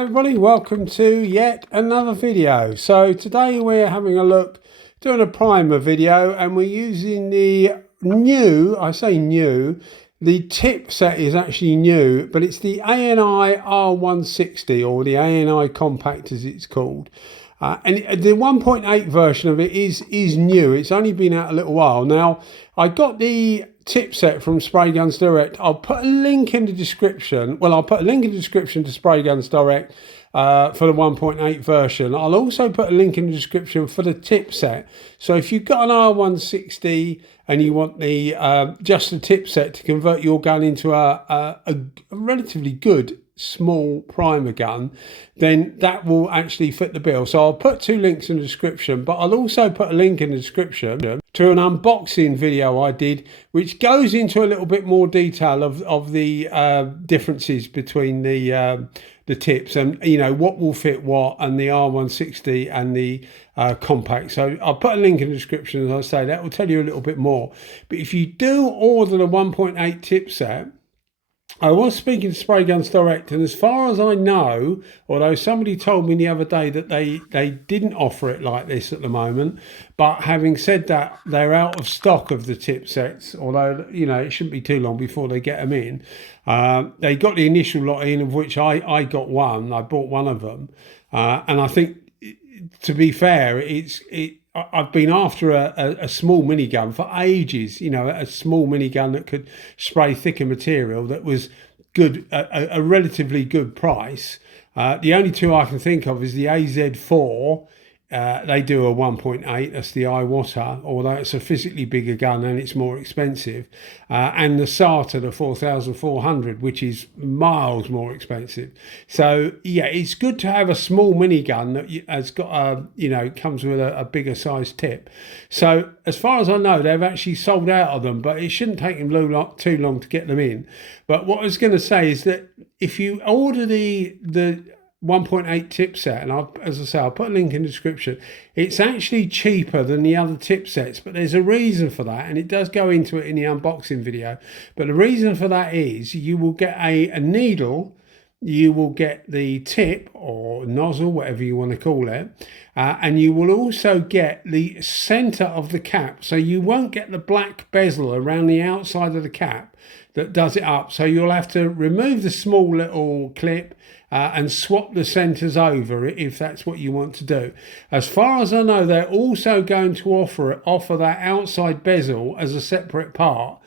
Hello everybody, welcome to yet another video. So today we're having a look, doing a primer video, and we're using the new, I say new, the tip set is actually new, but it's the ANI R160 or the ANI compact as it's called. And the 1.8 version of it is new. It's only been out a little while. Now, I got the tip set from Sprayguns Direct. I'll put a link in the description. Well, I'll put a link in the description to Sprayguns Direct for the 1.8 version. I'll also put a link in the description for the tip set. So if you've got an R160 and you want the just the tip set to convert your gun into a relatively good small primer gun, then that will actually fit the bill. So I'll put two links in the description, but I'll also put a link in the description to an unboxing video I did, which goes into a little bit more detail of the differences between the tips and, you know, what will fit what, and the R160 and the compact. So I'll put a link in the description, as I say. That will tell you a little bit more. But if you do order the 1.8 tip set, I was speaking to Sprayguns Direct, and as far as I know, although somebody told me the other day that they didn't offer it like this at the moment, but having said that, they're out of stock of the tip sets, although, you know, it shouldn't be too long before they get them in. They got the initial lot in, of which I got one. I bought one of them, and I think, to be fair, I've been after a small minigun for ages, you know, a small minigun that could spray thicker material that was good, a relatively good price. The only two I can think of is the AZ4. They do a 1.8, that's the Iwata, although it's a physically bigger gun and it's more expensive. And the SATA, the 4400, which is miles more expensive. So yeah, it's good to have a small minigun that has got a, you know, comes with a bigger size tip. So as far as I know, they've actually sold out of them, but it shouldn't take them too long to get them in. But what I was going to say is that if you order the 1.8 tip set, and as I say, I'll put a link in the description, it's actually cheaper than the other tip sets, but there's a reason for that, and it does go into it in the unboxing video. But the reason for that is you will get a needle, you will get the tip or nozzle, whatever you want to call it, and you will also get the center of the cap. So you won't get the black bezel around the outside of the cap that does it up. So you'll have to remove the small little clip and swap the centers over if that's what you want to do. As far as I know, they're also going to offer that outside bezel as a separate part,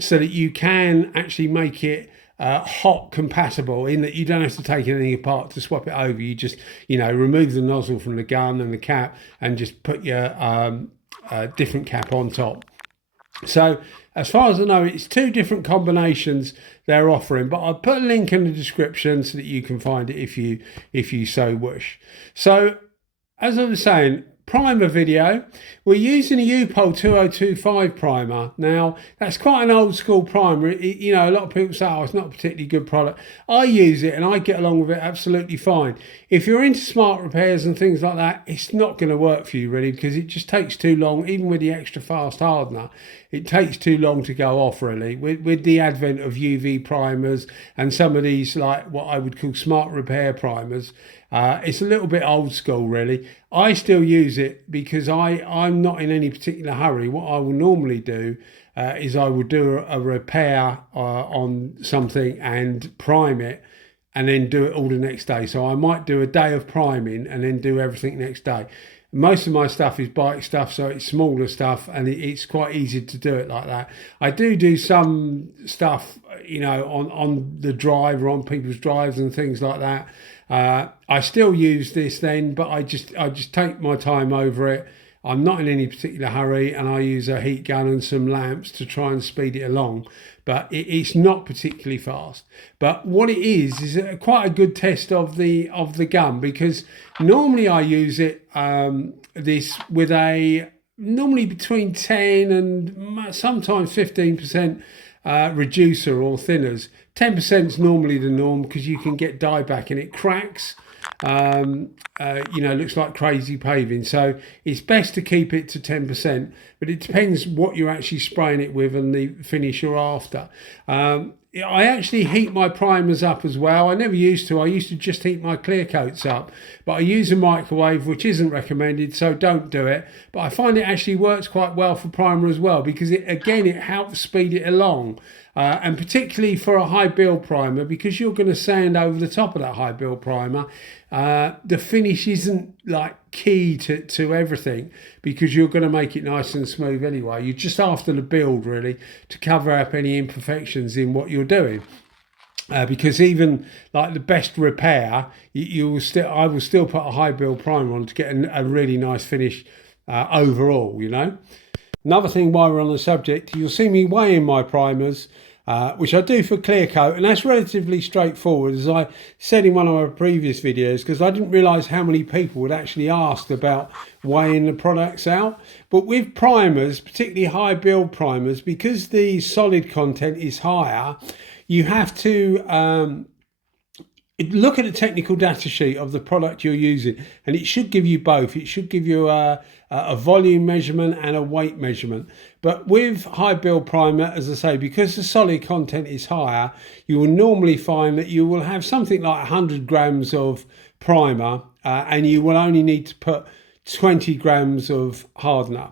so that you can actually make it hot compatible, in that you don't have to take anything apart to swap it over. You just, you know, remove the nozzle from the gun and the cap and just put your different cap on top. So as far as I know, it's two different combinations they're offering, but I'll put a link in the description so that you can find it if you so wish. So as I was saying, primer video, we're using a U-POL 2025 primer. Now, that's quite an old school primer. You know, a lot of people say, oh, it's not a particularly good product. I use it and I get along with it absolutely fine. If you're into smart repairs and things like that, it's not going to work for you really, because it just takes too long. Even with the extra fast hardener, it takes too long to go off really. With the advent of UV primers and some of these, like what I would call smart repair primers, it's a little bit old school really. I still use it because I'm not in any particular hurry. What I will normally do is I will do a repair on something and prime it, and then do it all the next day. So I might do a day of priming and then do everything next day. Most of my stuff is bike stuff, so it's smaller stuff, and it's quite easy to do it like that. I do some stuff, you know, on the drive or on people's drives and things like that. I still use this then, but I just take my time over it. I'm not in any particular hurry, and I use a heat gun and some lamps to try and speed it along. But it's not particularly fast. But what it is quite a good test of the gun, because normally I use it this with a normally between 10 and sometimes 15% reducer or thinners. 10% is normally the norm, because you can get dieback and it cracks. You know, looks like crazy paving. So it's best to keep it to 10%, but it depends what you're actually spraying it with and the finish you're after. I actually heat my primers up as well. I never used to. I used to just heat my clear coats up, but I use a microwave, which isn't recommended, so don't do it. But I find it actually works quite well for primer as well, because it helps speed it along. And particularly for a high build primer, because you're going to sand over the top of that high build primer, the finish isn't like key to everything, because you're going to make it nice and smooth anyway. You're just after the build really to cover up any imperfections in what you're doing. Because even like the best repair, I will still put a high build primer on to get a really nice finish overall, you know. Another thing while we're on the subject, you'll see me weighing my primers, which I do for clear coat, and that's relatively straightforward, as I said in one of my previous videos, because I didn't realise how many people would actually ask about weighing the products out. But with primers, particularly high build primers, because the solid content is higher, you have to look at the technical data sheet of the product you're using, and it should give you both. It should give you a volume measurement and a weight measurement. But with high build primer, as I say, because the solid content is higher, you will normally find that you will have something like 100 grams of primer, and you will only need to put 20 grams of hardener.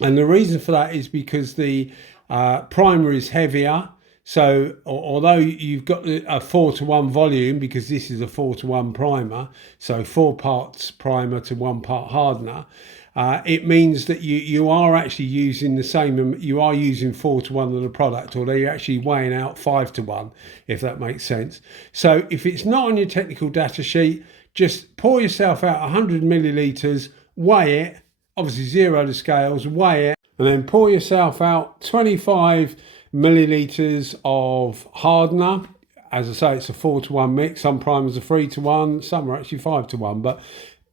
And the reason for that is because the primer is heavier. So although you've got a 4-to-1 volume, because this is a 4-to-1 primer, so 4 parts primer to 1 part hardener, it means that you are actually using the same, you are using 4-to-1 of the product, although you're actually weighing out 5-to-1, if that makes sense. So if it's not on your technical data sheet, just pour yourself out 100 millilitres, weigh it, obviously zero the scales, weigh it, and then pour yourself out 25 millilitres of hardener. As I say, it's a 4-to-1 mix. Some primers are 3-to-1, some are actually 5-to-1, but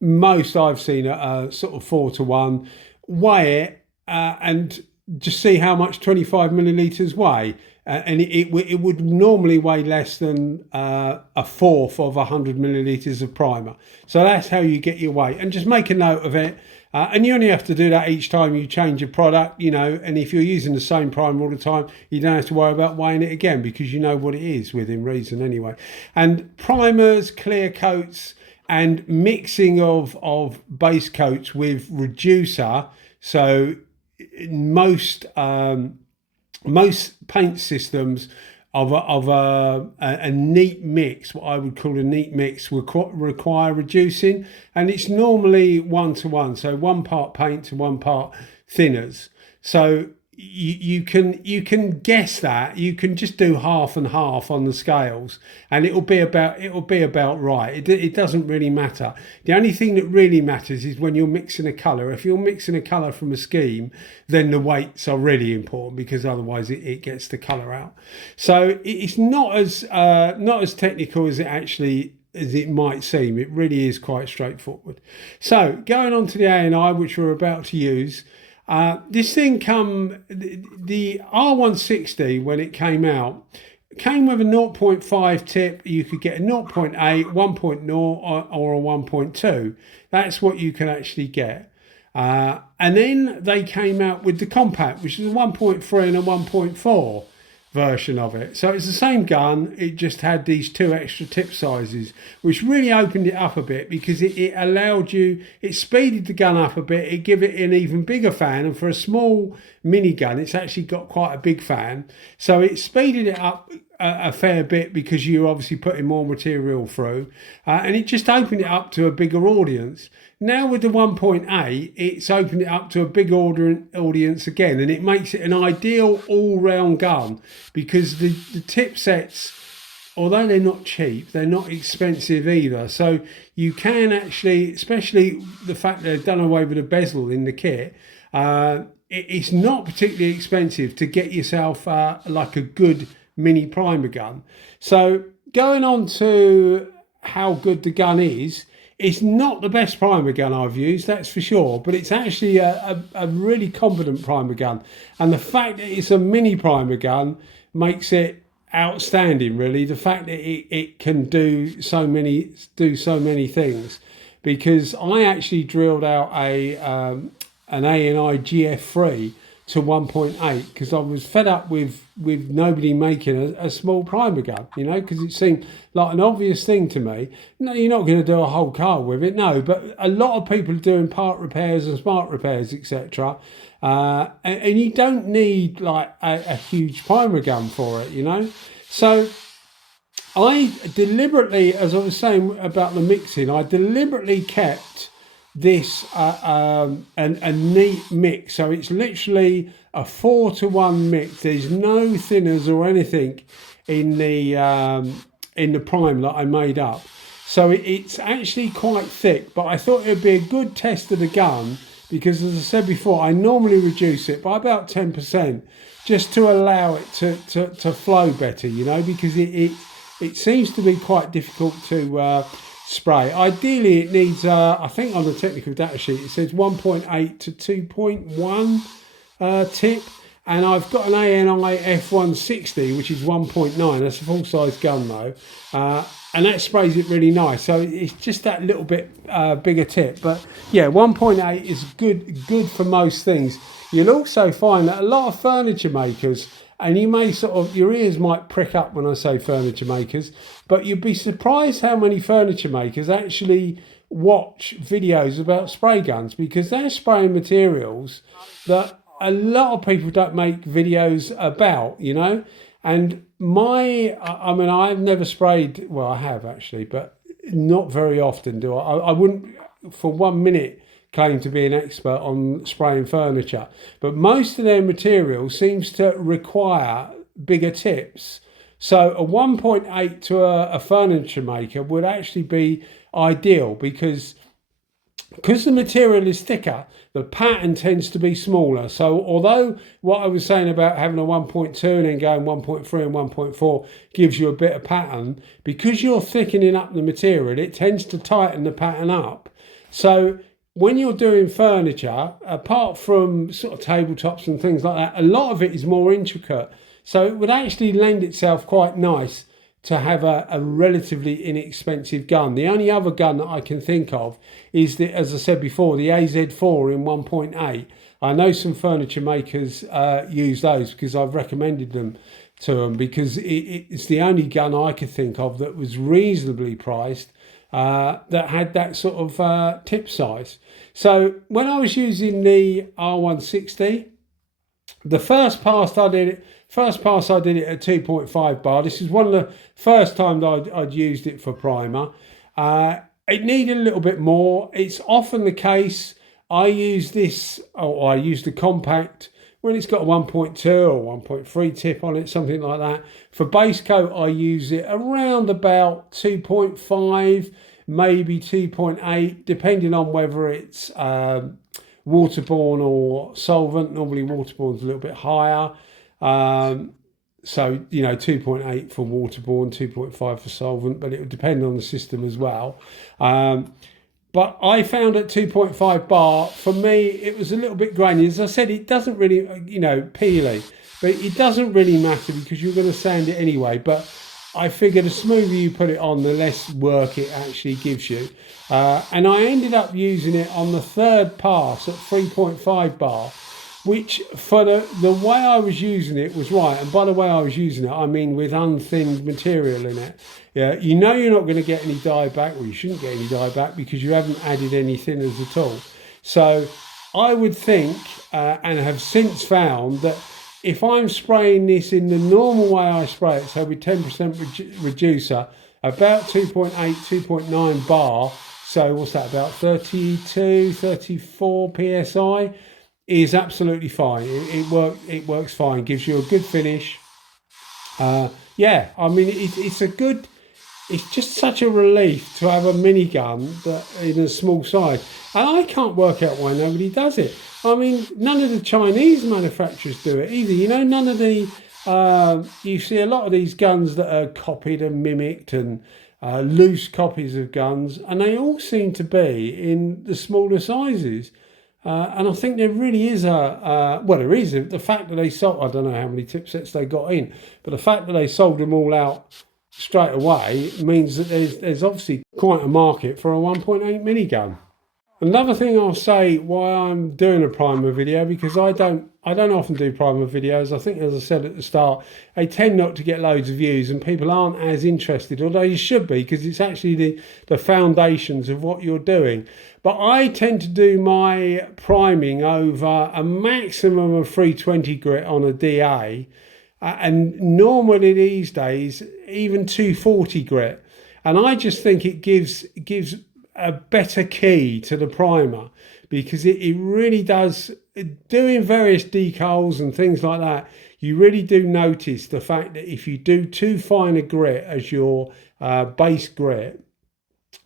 most I've seen are sort of 4-to-1. Weigh it and just see how much 25 millilitres weigh. And it would normally weigh less than a fourth of 100 millilitres of primer. So that's how you get your weight, and just make a note of it. And you only have to do that each time you change your product, you know, and if you're using the same primer all the time, you don't have to worry about weighing it again, because you know what it is within reason anyway. And primers, clear coats, and mixing of base coats with reducer. So most paint systems of a neat mix, what I would call a neat mix, require reducing, and it's normally 1-to-1, so 1 part paint to 1 part thinners. So you can guess that. You can just do half and half on the scales, and it'll be about right. It doesn't really matter. The only thing that really matters is when you're mixing a colour. If you're mixing a colour from a scheme, then the weights are really important, because otherwise it gets the colour out. So it's not as technical as it might seem. It really is quite straightforward. So going on to the ANI, which we're about to use. This thing the R160, when it came out, came with a 0.5 tip. You could get a 0.8, 1.0 or a 1.2. That's what you can actually get. And then they came out with the compact, which is a 1.3 and a 1.4 version of it. So it's the same gun, it just had these 2 extra tip sizes, which really opened it up a bit, because it allowed you, it speeded the gun up a bit, it gave it an even bigger fan, and for a small mini gun it's actually got quite a big fan, so it speeded it up a fair bit, because you're obviously putting more material through, and it just opened it up to a bigger audience. Now with the 1.8, it's opened it up to a big audience again, and it makes it an ideal all-round gun, because the tip sets, although they're not cheap, they're not expensive either. So you can actually, especially the fact that they've done away with the bezel in the kit, it's not particularly expensive to get yourself like a good mini primer gun. So going on to how good the gun is, it's not the best primer gun I've used, that's for sure, but it's actually a really competent primer gun. And the fact that it's a mini primer gun makes it outstanding, really. The fact that it can do so many things, because I actually drilled out an ANI GF3 to 1.8 because I was fed up with nobody making a small primer gun, you know, because it seemed like an obvious thing to me. No, you're not going to do a whole car with it, no, but a lot of people are doing part repairs and smart repairs, etc. And you don't need like a huge primer gun for it, you know. So I deliberately, as I was saying about the mixing, I deliberately kept this a neat mix. So it's literally a 4-to-1 mix. There's no thinners or anything in the prime that I made up. So it's actually quite thick, but I thought it would be a good test of the gun because, as I said before, I normally reduce it by about 10% just to allow it to flow better, you know, because it seems to be quite difficult to spray. Ideally, it needs, I think on the technical data sheet, it says 1.8 to 2.1 tip. And I've got an ANI F160, which is 1.9. That's a full-size gun, though. And that sprays it really nice. So it's just that little bit bigger tip. But, yeah, 1.8 is good for most things. You'll also find that a lot of furniture makers, and you may sort of, your ears might prick up when I say furniture makers, but you'd be surprised how many furniture makers actually watch videos about spray guns, because they're spraying materials that a lot of people don't make videos about, you know. And I mean, I've never sprayed, well, I have actually, but not very often do I. I wouldn't for 1 minute claim to be an expert on spraying furniture, but most of their material seems to require bigger tips. So a 1.8 to a furniture maker would actually be ideal because the material is thicker, the pattern tends to be smaller. So although what I was saying about having a 1.2 and then going 1.3 and 1.4 gives you a bit of pattern, because you're thickening up the material, it tends to tighten the pattern up. So when you're doing furniture, apart from sort of tabletops and things like that, a lot of it is more intricate. So it would actually lend itself quite nice to have a relatively inexpensive gun. The only other gun that I can think of is, as I said before, the AZ4 in 1.8. I know some furniture makers use those because I've recommended them to them, because it's the only gun I could think of that was reasonably priced that had that sort of tip size. So when I was using the R160, the first pass I did it at 2.5 bar. This is one of the first times I'd used it for primer. It needed a little bit more. It's often the case. I use this, or I use the compact when it's got a 1.2 or 1.3 tip on it, something like that. For base coat, I use it around about 2.5, maybe 2.8, depending on whether it's waterborne or solvent. Normally waterborne's a little bit higher. So, you know, 2.8 for waterborne, 2.5 for solvent, but it would depend on the system as well. But I found at 2.5 bar, for me, it was a little bit grainy. As I said, it doesn't really, you know, peely, but it doesn't really matter because you're going to sand it anyway. But I figure the smoother you put it on, the less work it actually gives you. And I ended up using it on the third pass at 3.5 bar, which for the way I was using it was right. And by the way I was using it, I mean with unthinned material in it. Yeah, you know you're not going to get any dye back. Well, you shouldn't get any dye back because you haven't added any thinners at all. So I would think, and have since found, that if I'm spraying this in the normal way I spray it, so with 10% reducer, about 2.8, 2.9 bar, so what's that, about 32, 34 PSI, is absolutely fine. It works fine, gives you a good finish. Yeah, I mean, it's just such a relief to have a minigun that in a small size. And I can't work out why nobody does it. I mean, none of the Chinese manufacturers do it either. You know, none of the, you see a lot of these guns that are copied and mimicked and loose copies of guns, and they all seem to be in the smaller sizes. And I think there really is the fact that they sold, I don't know how many tip sets they got in, but the fact that they sold them all out straight away means that there's obviously quite a market for a 1.8 minigun. Another thing I'll say why I'm doing a primer video, because I don't often do primer videos. I think, as I said at the start, they tend not to get loads of views and people aren't as interested, although you should be, because it's actually the foundations of what you're doing. But I tend to do my priming over a maximum of 320 grit on a DA, and normally these days even 240 grit. And I just think it gives a better key to the primer, because it really does. Doing various decals and things like that, you really do notice the fact that if you do too fine a grit as your base grit,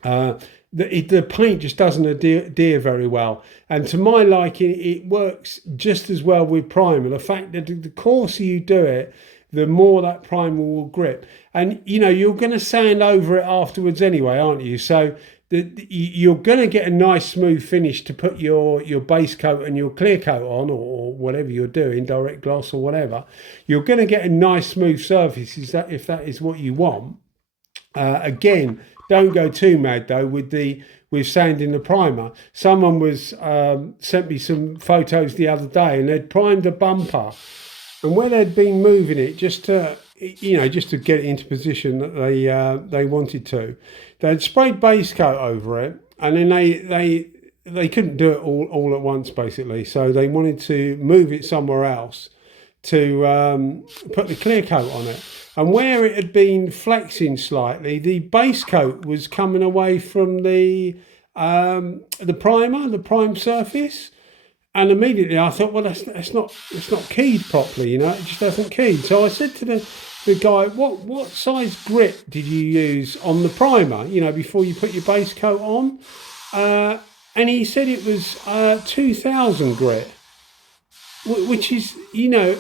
the paint just doesn't adhere very well. And to my liking, it works just as well with primer. The fact that the coarser you do it, the more that primer will grip. And you know, you're going to sand over it afterwards anyway, aren't you? So you're going to get a nice smooth finish to put your base coat and your clear coat on, or whatever you're doing, direct gloss or whatever. You're going to get a nice smooth surface, if that is what you want. Again, don't go too mad though with sanding the primer. Someone was sent me some photos the other day, and they'd primed a bumper, and where they'd been moving it just to get it into position that they wanted to, they'd sprayed base coat over it, and then they couldn't do it all at once basically, so they wanted to move it somewhere else to put the clear coat on it. And where it had been flexing slightly, the base coat was coming away from the primer, the prime surface. And immediately I thought, well, it's not keyed properly, you know, it just hasn't keyed. So I said to the guy, what size grit did you use on the primer, you know, before you put your base coat on? And he said it was 2000 grit, which is, you know,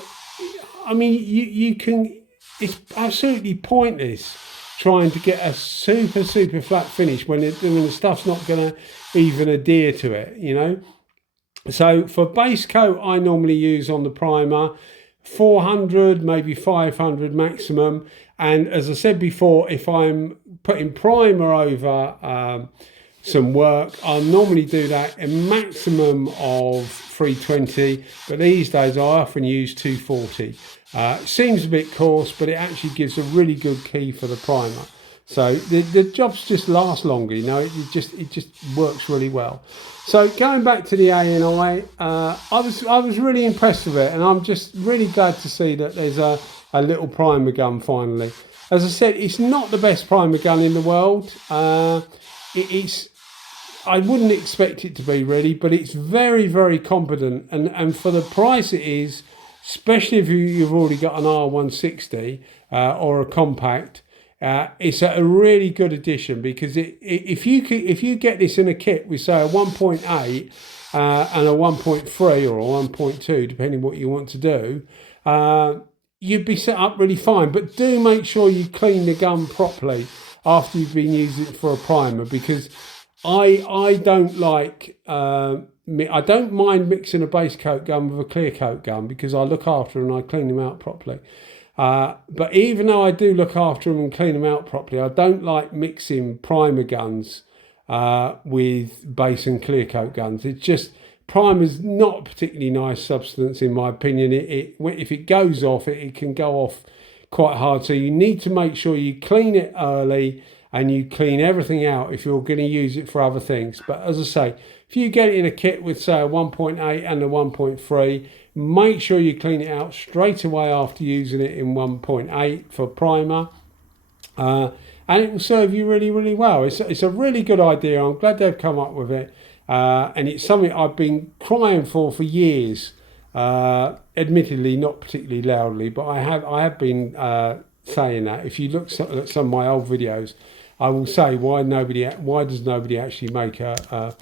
I mean, you can, it's absolutely pointless trying to get a super flat finish when the stuff's not going to even adhere to it, you know. So for base coat, I normally use on the primer 400, maybe 500 maximum. And as I said before, if I'm putting primer over some work, I'll normally do that a maximum of 320, but these days I often use 240. Seems a bit coarse, but it actually gives a really good key for the primer. So the jobs just last longer, you know, it just works really well. So going back to the ANI, I was really impressed with it, and I'm just really glad to see that there's a little primer gun finally. As I said, it's not the best primer gun in the world. It's I wouldn't expect it to be really, but it's very competent, and for the price it is, especially if you've already got an R160 or a compact. It's a really good addition, because if you get this in a kit with say a 1.8 and a 1.3 or a 1.2, depending what you want to do, you'd be set up really fine. But do make sure you clean the gun properly after you've been using it for a primer, because I don't like I don't mind mixing a base coat gun with a clear coat gun, because I look after them and I clean them out properly. But even though I do look after them and clean them out properly, I don't like mixing primer guns with base and clear coat guns. It's just, primer's not a particularly nice substance in my opinion. If it goes off, it can go off quite hard. So you need to make sure you clean it early and you clean everything out if you're going to use it for other things. But as I say, if you get it in a kit with say a 1.8 and a 1.3, make sure you clean it out straight away after using it in 1.8 for primer, and it will serve you really well. It's a really good idea. I'm glad they've come up with it, and it's something I've been crying for years. Admittedly, not particularly loudly, but I have been saying that. If you look at some of my old videos, I will say why does nobody actually make a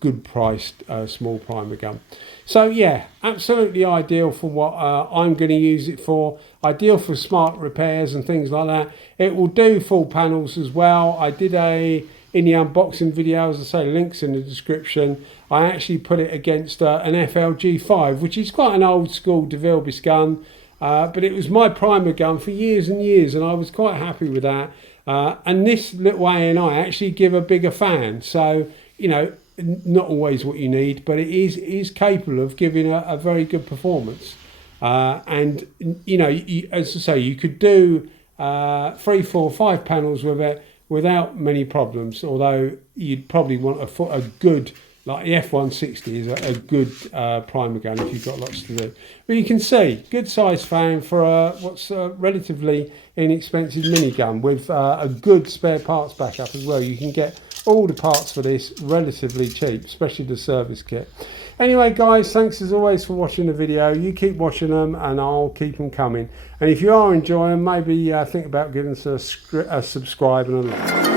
good priced small primer gun. So yeah, absolutely ideal for what I'm going to use it for. Ideal for smart repairs and things like that. It will do full panels as well. I did in the unboxing video, as I say, links in the description, I actually put it against an FLG5, which is quite an old school DeVille gun, but it was my primer gun for years and years, and I was quite happy with that. And this little ANI actually give a bigger fan, so you know, not always what you need, but it is capable of giving a very good performance. And you know, as I say, you could do 3, 4, 5 panels with it without many problems. Although you'd probably want a good, like the F160 is a good primer gun if you've got lots to do. But you can see, good size fan for what's a relatively inexpensive minigun with a good spare parts backup as well. You can get all the parts for this relatively cheap, especially the service kit. Anyway guys, thanks as always for watching the video. You keep watching them and I'll keep them coming. And if you are enjoying them, maybe think about giving us a subscribe and a like.